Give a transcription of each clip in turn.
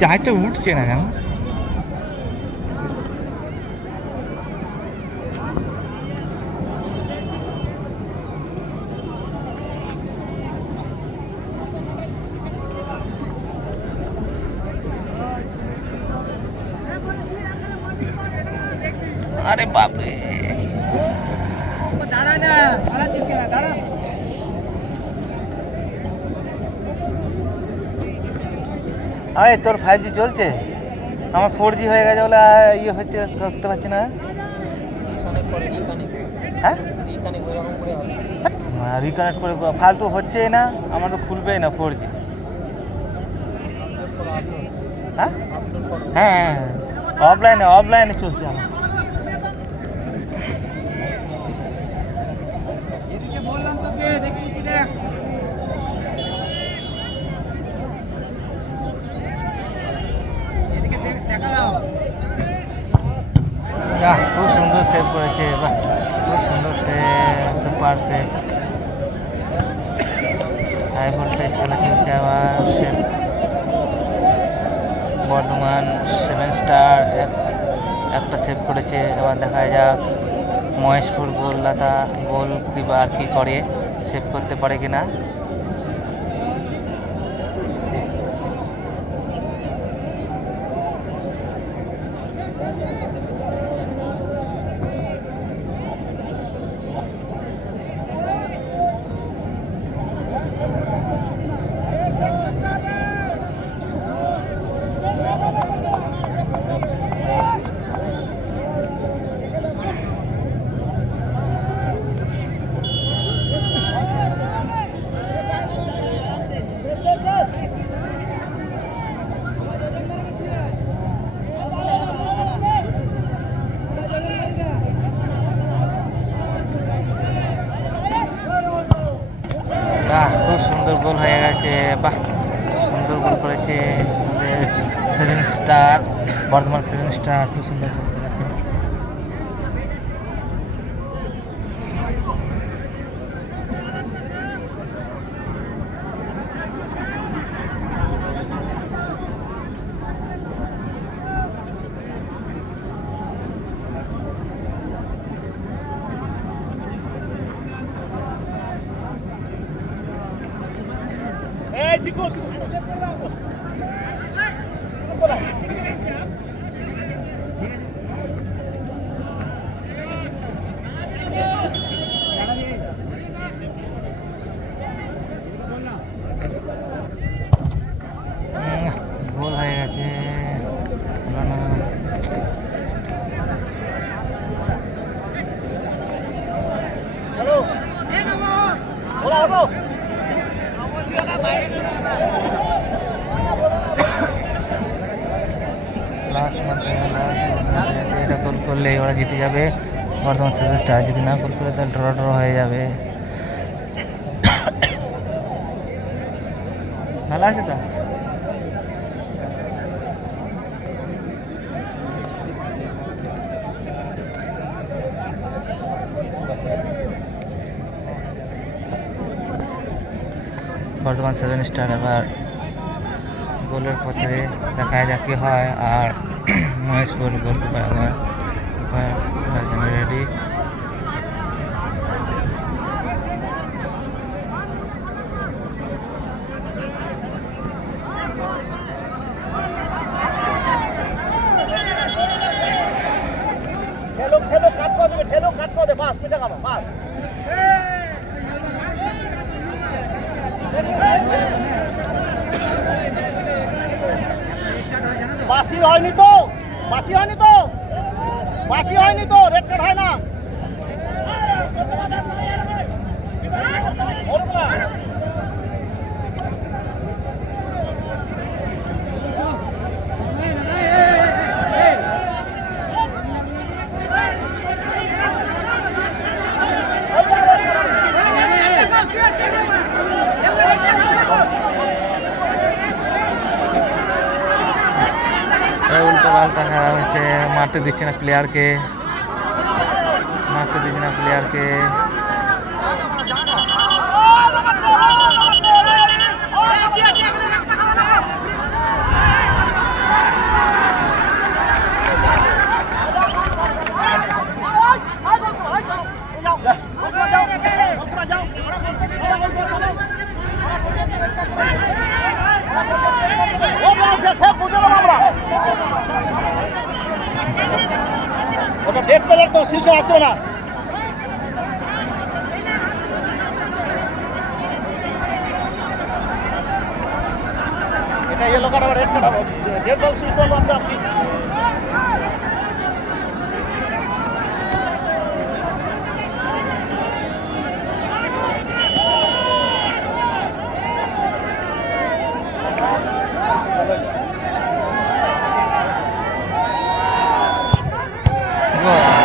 চারটে উঠছে না কেন? আরে বাপরে, দাঁড়া না, পালাচ্ছিস কেন? দাঁড়া। আরে তোর 5G চলছে, আমার 4G হয়ে গেছে বলে ইয়ে হচ্ছে, করতে পারছি না। হ্যাঁ, রিকানেক্ট করে ফালতু হচ্ছেই না, আমার তো খুলবেই না 4G। হ্যাঁ হ্যাঁ, অফলাইনে চলছে আমার। খুব সুন্দর সেভ করেছে, বাহ খুব সুন্দর সুপার সেভ। হাই ভোল্টেজ খেলা চলছে আবার। বর্ধমান 7 স্টার একটা সেভ করেছে। এবার দেখা যাক মহেশপুর গোল কিপার কি করে, সেভ করতে পারে কিনা। খুব সুন্দর গোল হয়ে গেছে, বাহ সুন্দর গোল করেছে আমাদের 7 স্টার, বর্ধমান 7 স্টার খুব সুন্দর গোল করেছে। গোল হয়ে গেছে। এটা গোল করলে ওরা জিতে যাবে, বর্ধমান 7 স্টার। যদি না গোল করে তাহলে ড্র হয়ে যাবে। ভালো আছে তো। বর্ধমান 7 স্টার এবার গোলের পথে, দেখা যাক কি হয়। আর মহেশপুর গোলকিপার আবার রেডি। বাসি হয়নি তো রেড কার্ড হয় না। উল্টো পাল্টা খেলা হচ্ছে, মারতে দিচ্ছে না প্লেয়ারকে। প্লেয়ার তো শীর্ষ আসতো না। এটা ইয়েলো কার্ড আবার রেড কার্ড হবে, রেড বল সুইচ অন করতে আপনি।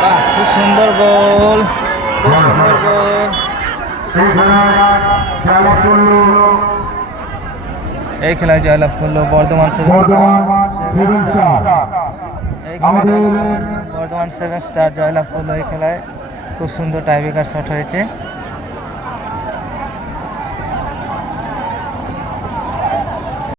বাহ, খুব সুন্দর গোল, খুব সুন্দর গোল। এই খেলায় জয়লাভ করলো বর্ধমান সেভেন বর্ধমান সেভেন স্টার জয়লাভ করলো এই খেলায়। খুব সুন্দর টাইব্রেকার শট হয়েছে।